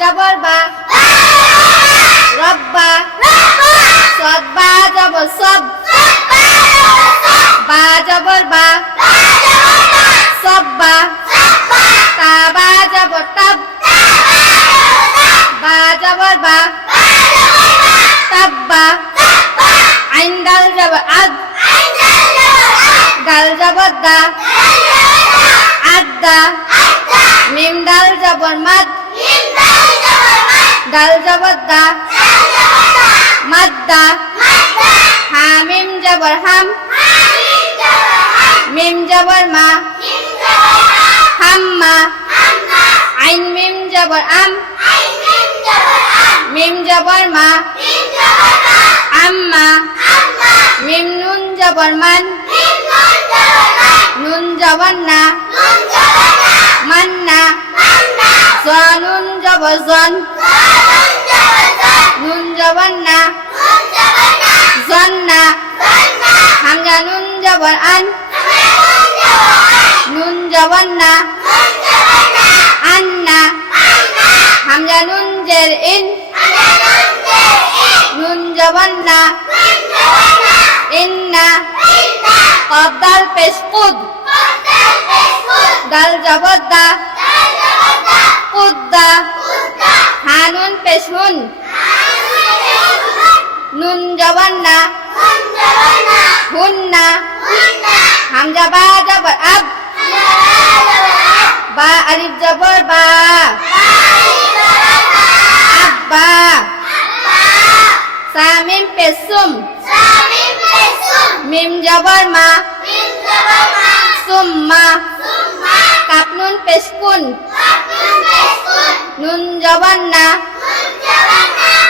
জবর বা রব্বা সদ বা জবর বা জবর বা বা তা বা জবর তাব। বা জবর বা তাব্বা। আইন দাল জবর আদ। গাল জবর দা। আদা। মিম ডাল জবর মাদ। ডাল জবর দা মাদ্দা। হা মিম জবর হাম। মিম জবর মা। হাম্মা আইন মিম জবর আম। মিম জবর মা। আম্মা মিম নুন জবর মান। নুন জবর না। মান্না জনুন জবর জন জবর না জন্না। হামজা নুন জবর আন নুন জবর না আন্না। হামজা নুন জের ইন। নুন জবর না ইন্না। কদ্দাল পেশ কুদ দাল জবর কুদ্দা। হানুন পেশ হুন নুন জবর না হুন্না হামজা বা জবর আব বা আলিফ জবর বা আব্বা সামিম পেসুম মিম জবর মা সুম্মা কাপনুন পেশকুন নুন জবর না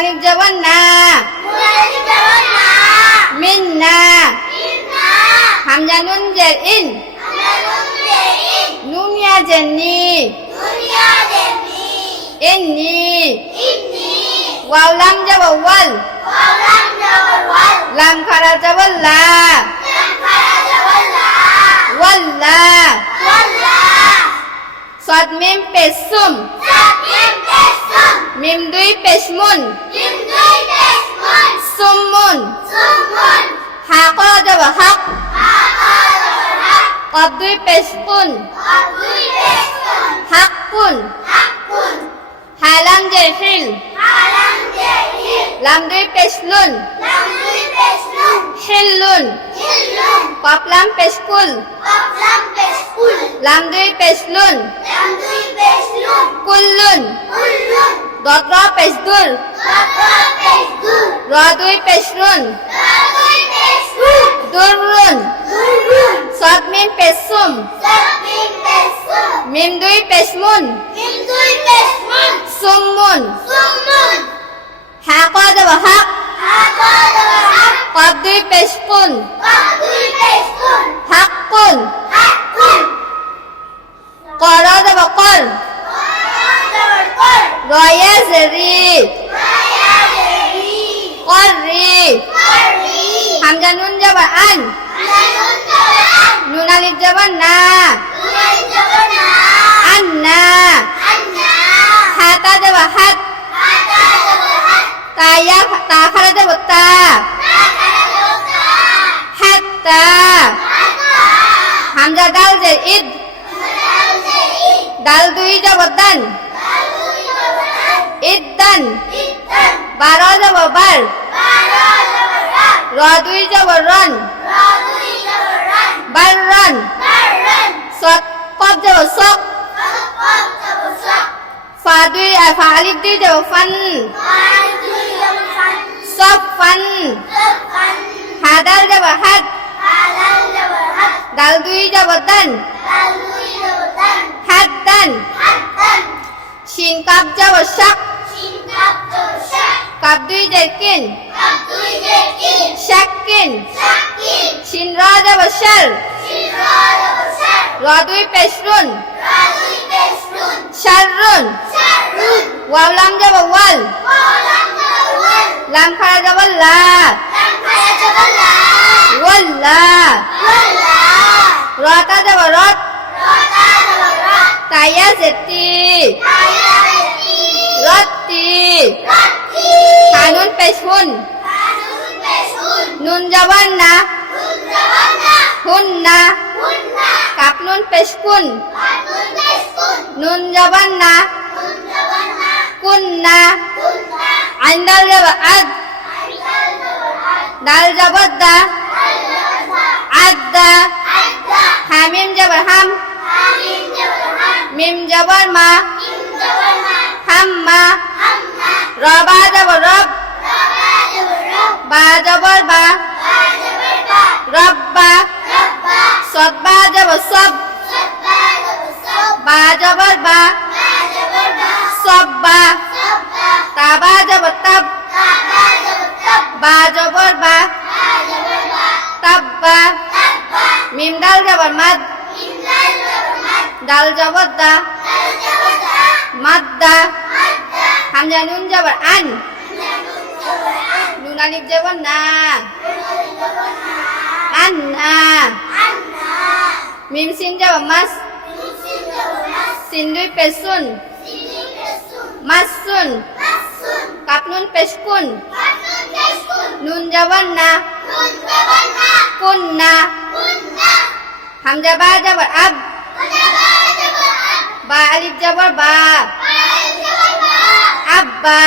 নুন আলিফ জবর না মিন্না হামজা নুন জের ইন নুনিয়া জের নি ইন্নি ওয়াও লাম জবর ওয়াল লাম খারা জবর লা ওয়াল্লা সদ মিম দুই পেচমুন চুমুন কবদুই পেচপুন হাকপুন হালাম জে ফিল লামদুই পেচলুন হেল্লুন কপলাম পেশকুল লাম দুই পেশলুন কুল্লুন দত্র পেশদুর র দুই পেশরুন দুররুন সদ মিম পেসুম মিম দুই পেশমুন সুমুন হা ক জবর হক কব দুই পেশকুন হাক্কুন। কর জবর কর রয়া জেরি। কররি হামজা নুন জবর আন। নুন আলিফ জবর না। আন্না হাতা জবর হাত। তায়া তা খারা জবর তা। হাত্তা আমরা ডাল জের ঈদ। দাল দুই যাব দান ঈদ দান। বারো যাব বার র দুই যাব রন বার রন। সক কব যাব সক ফা দুই ফা দুই যাব, ফান। সব ফান। হাদাল যাব হাত দাল দুই যাব দান হাত দান শিন কাপ যাব শাক কাপ দুই দেব কিন শাক কিন শিন র যাব শাল র দুই পেশরুন। শাররুন। ওয়াও লাম যাব ওয়াল লাম খাড়া যাব লা ওয়াল্লা। রতা যাব রত তাইয়া জেতি রত্তি হানুন পেশুন নুন যাবার না। হুন না। কাপনুন পেশকুন নুন যাবার না। কুন না। আইন্দাল যাব আদ। দাল যাবর দা। আদা berham. Hamim berham. Mim jawar ma. Mim jawar ma. Ham ma. Ham ma. Ra ba jawar rab. Ra ba jawar rab. Ba jawar ba. Ba jawar ba. Rab ba. Rab ba. Sad ba jawar sab. Sad ba jawar sab. Ba jawar ba. Ba jawar ba. Sab ba. Sab ba. Ta ba jawar tab. Ta ba jawar tab. Ba jawar ba. Ba jawar ba. Tab ba. Tab ba. Mim dal jawar mad. ডাল যাবর দা মাদ্দা। হামজা নুন যাবর আন। নুন আলিফ যাবর না। আন্না মিম scene যাবর মাস। Scene দুই পেশুন মাসুন। কাপনুন পেশকুন। নুন যাবর না। কুন না। হামজা বা যাবর আব। বা আলিফ যাবর বা আব্বা।